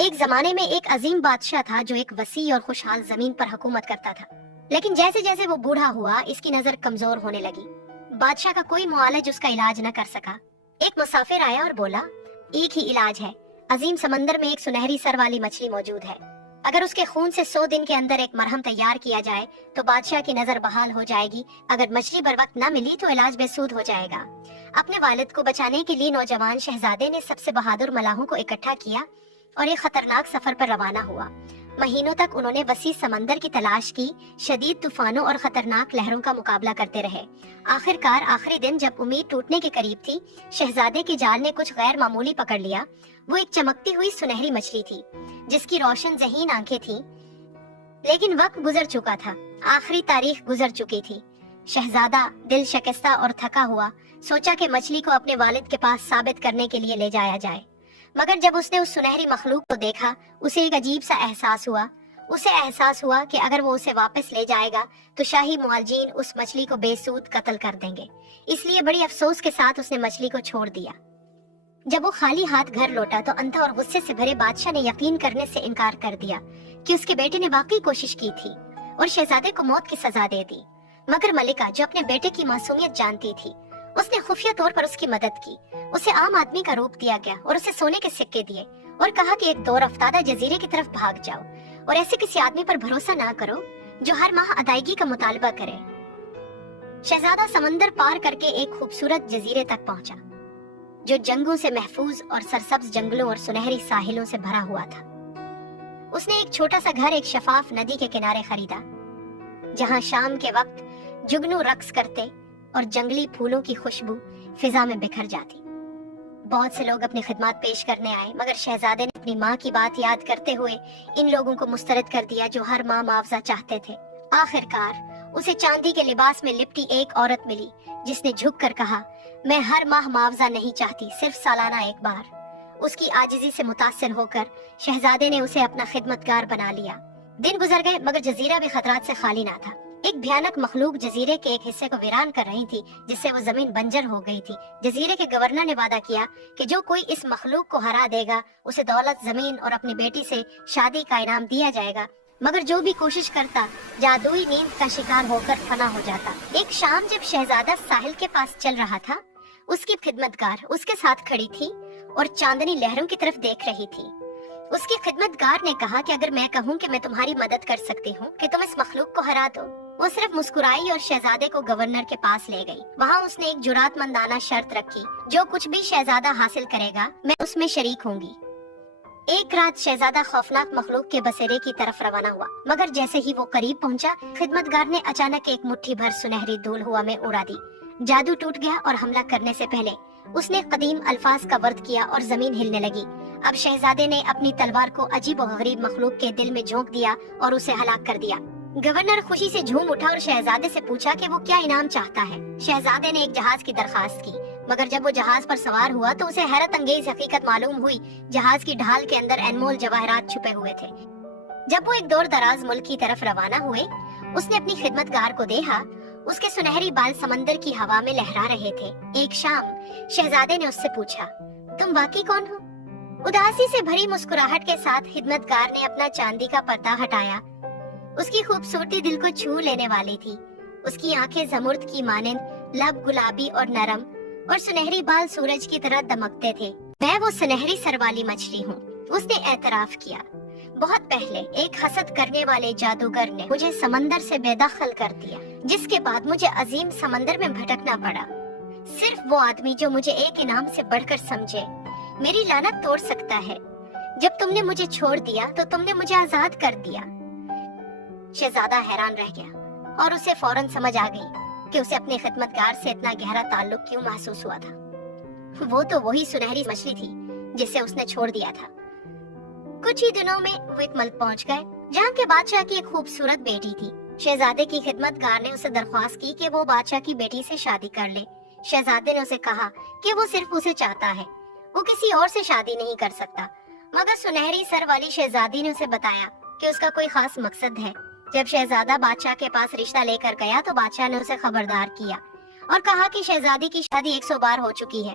ایک زمانے میں ایک عظیم بادشاہ تھا جو ایک وسیع اور خوشحال زمین پر حکومت کرتا تھا، لیکن جیسے جیسے وہ بوڑھا ہوا اس کی نظر کمزور ہونے لگی۔ بادشاہ کا کوئی معالج اس کا علاج نہ کر سکا۔ ایک مسافر آیا اور بولا، ایک ہی علاج ہے، عظیم سمندر میں ایک سنہری سر والی مچھلی موجود ہے، اگر اس کے خون سے 100 دن کے اندر ایک مرہم تیار کیا جائے تو بادشاہ کی نظر بحال ہو جائے گی، اگر مچھلی بر وقت نہ ملی تو علاج بے سود ہو جائے گا۔ اپنے والد کو بچانے کے لیے نوجوان شہزادے نے سب سے بہادر ملاحوں کو اکٹھا کیا اور ایک خطرناک سفر پر روانہ ہوا۔ مہینوں تک انہوں نے وسیع سمندر کی تلاش کی، شدید طوفانوں اور خطرناک لہروں کا مقابلہ کرتے رہے۔ آخرکار آخری دن جب امید ٹوٹنے کے قریب تھی، شہزادے کے جال نے کچھ غیر معمولی پکڑ لیا۔ وہ ایک چمکتی ہوئی سنہری مچھلی تھی جس کی روشن ذہین آنکھیں تھیں، لیکن وقت گزر چکا تھا، آخری تاریخ گزر چکی تھی۔ شہزادہ دل شکستہ اور تھکا ہوا سوچا کہ مچھلی کو اپنے والد کے پاس ثابت کرنے کے لیے لے جایا جائے، مگر جب اس نے اس سنہری مخلوق کو دیکھا اسے ایک عجیب سا احساس ہوا۔ اسے احساس ہوا کہ اگر وہ اسے واپس لے جائے گا تو شاہی معالجین اس مچھلی کو بے سود قتل کر دیں گے، اس لیے بڑی افسوس کے ساتھ اس نے مچھلی کو چھوڑ دیا۔ جب وہ خالی ہاتھ گھر لوٹا تو اندھا اور غصے سے بھرے بادشاہ نے یقین کرنے سے انکار کر دیا کہ اس کے بیٹے نے واقعی کوشش کی تھی اور شہزادے کو موت کی سزا دے دی۔ مگر ملکہ جو اپنے بیٹے کی معصومیت جانتی تھی، اس نے خفیہ طور پر اس کی مدد کی۔ اسے عام آدمی کا روپ دیا گیا اور اسے سونے کے سکے دیے اور کہا کہ ایک دور افتادہ جزیرے کی طرف بھاگ جاؤ اور ایسے کسی آدمی پر بھروسہ نہ کرو جو ہر ماہ ادائیگی کا مطالبہ کرے۔ شہزادہ سمندر پار کر کے ایک خوبصورت جزیرے تک پہنچا جو جنگوں سے محفوظ اور سرسبز جنگلوں اور سنہری ساحلوں سے بھرا ہوا تھا۔ اس نے ایک چھوٹا سا گھر ایک شفاف ندی کے کنارے خریدا جہاں شام کے وقت جگنو رقص کرتے اور جنگلی پھولوں کی خوشبو فضا میں بکھر جاتی۔ بہت سے لوگ اپنی خدمات پیش کرنے آئے، مگر شہزادے نے اپنی ماں کی بات یاد کرتے ہوئے ان لوگوں کو مسترد کر دیا جو ہر ماہ معاوضہ چاہتے تھے۔ آخرکار اسے چاندی کے لباس میں لپٹی ایک عورت ملی جس نے جھک کر کہا، میں ہر ماہ معاوضہ نہیں چاہتی، صرف سالانہ ایک بار۔ اس کی عاجزی سے متاثر ہو کر شہزادے نے اسے اپنا خدمتگار بنا لیا۔ دن گزر گئے مگر جزیرہ بھی خطرات سے خالی نہ تھا۔ ایک بھیانک مخلوق جزیرے کے ایک حصے کو ویران کر رہی تھی جس سے وہ زمین بنجر ہو گئی تھی۔ جزیرے کے گورنر نے وعدہ کیا کہ جو کوئی اس مخلوق کو ہرا دے گا اسے دولت، زمین اور اپنی بیٹی سے شادی کا انعام دیا جائے گا، مگر جو بھی کوشش کرتا جادوئی نیند کا شکار ہو کر فنا ہو جاتا۔ ایک شام جب شہزادہ ساحل کے پاس چل رہا تھا، اس کی خدمتگار اس کے ساتھ کھڑی تھی اور چاندنی لہروں کی طرف دیکھ رہی تھی۔ اس کی خدمتگار نے کہا کہ اگر میں کہوں کہ میں تمہاری مدد کر سکتی ہوں کہ تم اس مخلوق کو ہرا دو۔ وہ صرف مسکرائی اور شہزادے کو گورنر کے پاس لے گئی۔ وہاں اس نے ایک جرات مندانہ شرط رکھی، جو کچھ بھی شہزادہ حاصل کرے گا میں اس میں شریک ہوں گی۔ ایک رات شہزادہ خوفناک مخلوق کے بسیرے کی طرف روانہ ہوا، مگر جیسے ہی وہ قریب پہنچا خدمتگار نے اچانک ایک مٹھی بھر سنہری دھول ہوا میں اڑا دی۔ جادو ٹوٹ گیا اور حملہ کرنے سے پہلے اس نے قدیم الفاظ کا ورد کیا اور زمین ہلنے لگی۔ اب شہزادے نے اپنی تلوار کو عجیب و غریب مخلوق کے دل میں جھونک دیا اور اسے ہلاک کر دیا۔ گورنر خوشی سے جھوم اٹھا اور شہزادے سے پوچھا کہ وہ کیا انعام چاہتا ہے۔ شہزادے نے ایک جہاز کی درخواست کی، مگر جب وہ جہاز پر سوار ہوا تو اسے حیرت انگیز حقیقت معلوم ہوئی، جہاز کی ڈھال کے اندر انمول جواہرات چھپے ہوئے تھے۔ جب وہ ایک دور دراز ملک کی طرف روانہ ہوئے، اس نے اپنی خدمتگار کو دیکھا، اس کے سنہری بال سمندر کی ہوا میں لہرا رہے تھے۔ ایک شام شہزادے نے اس سے پوچھا، تم واقعی کون ہو؟ اداسی سے بھری مسکراہٹ کے ساتھ خدمتگار نے اپنا چاندی کا پردہ ہٹایا۔ اس کی خوبصورتی دل کو چھو لینے والی تھی۔ اس کی آنکھیں زمرد کی مانند، لب گلابی اور نرم، اور سنہری بال سورج کی طرح دمکتے تھے۔ میں وہ سنہری سر والی مچھلی ہوں، اس نے اعتراف کیا۔ بہت پہلے ایک حسد کرنے والے جادوگر نے مجھے سمندر سے بے دخل کر دیا، جس کے بعد مجھے عظیم سمندر میں بھٹکنا پڑا۔ صرف وہ آدمی جو مجھے ایک انعام سے بڑھ کر سمجھے میری لعنت توڑ سکتا ہے۔ جب تم نے مجھے چھوڑ دیا تو تم نے مجھے آزاد کر دیا۔ شہزادہ حیران رہ گیا اور اسے فوراً سمجھ آ گئی کہ اسے اپنے خدمتگار سے اتنا گہرا تعلق کیوں محسوس ہوا تھا۔ وہ تو وہی سنہری مچھلی تھی جسے اس نے چھوڑ دیا تھا۔ کچھ ہی دنوں میں وہ ایک ملک پہنچ گئے جہاں کے بادشاہ کی ایک خوبصورت بیٹی تھی۔ شہزادے کی خدمتگار نے اسے درخواست کی کہ وہ بادشاہ کی بیٹی سے شادی کر لے۔ شہزادے نے اسے کہا کہ وہ صرف اسے چاہتا ہے، وہ کسی اور سے شادی نہیں کر سکتا، مگر سنہری سر والی شہزادی نے اسے بتایا کہ اس کا کوئی خاص مقصد ہے۔ جب شہزادہ بادشاہ کے پاس رشتہ لے کر گیا تو بادشاہ نے اسے خبردار کیا اور کہا کہ شہزادی کی شادی 100 بار ہو چکی ہے